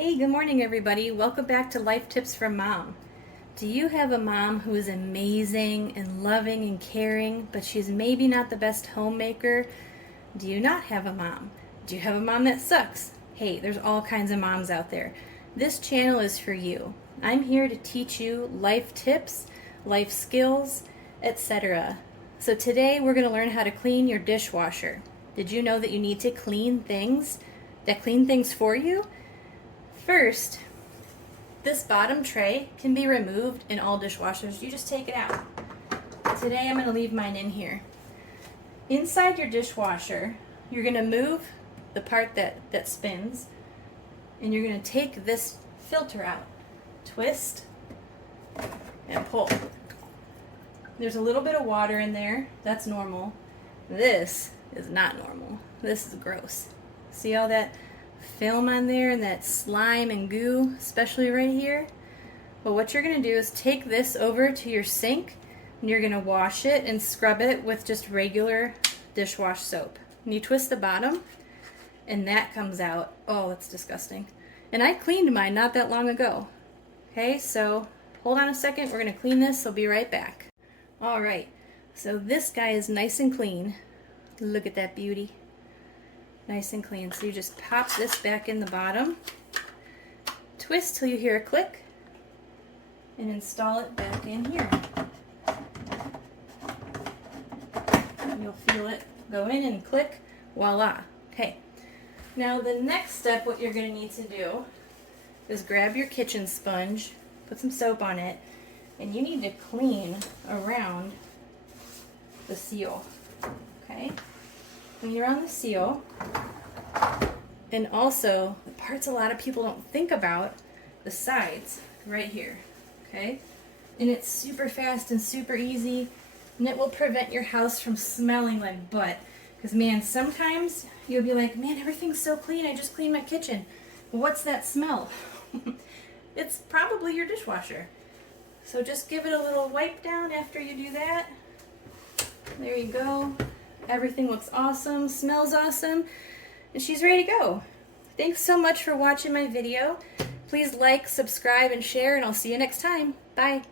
Hey, good morning everybody. Welcome back to Life Tips from Mom. Do you have a mom who is amazing and loving and caring, but she's maybe not the best homemaker? Do you not have a mom? Do you have a mom that sucks? Hey, there's all kinds of moms out there. This channel is for you. I'm here to teach you life tips, life skills, etc. So today we're going to learn how to clean your dishwasher. Did you know that you need to clean things that clean things for you? First, this bottom tray can be removed in all dishwashers. You just take it out. Today I'm going to leave mine in here. Inside your dishwasher, you're going to move the part that spins, and you're going to take this filter out. Twist and pull. There's a little bit of water in there. That's normal. This is not normal. This is gross. See all that film on there and that slime and goo, especially right here? Well, what you're going to do is take this over to your sink and you're going to wash it and scrub it with just regular dishwash soap. And you twist the bottom and that comes out. Oh, it's disgusting. And I cleaned mine not that long ago. Okay, so hold on a second. We're going to clean this. I'll be right back. All right, so this guy is nice and clean. Look at that beauty. Nice and clean. So you just pop this back in the bottom, twist till you hear a click, and install it back in here. And you'll feel it go in and click, voila. Okay. Now the next step, what you're going to need to do is grab your kitchen sponge, put some soap on it, and you need to clean around the seal. Okay? When you're on the seal, and also the parts a lot of people don't think about, the sides right here, okay? And it's super fast and super easy, and it will prevent your house from smelling like butt. Because man, sometimes you'll be like, man, everything's so clean, I just cleaned my kitchen. What's that smell? It's probably your dishwasher. So just give it a little wipe down after you do that. There you go. Everything looks awesome, smells awesome, and she's ready to go. Thanks so much for watching my video. Please like, subscribe, and share, and I'll see you next time. Bye.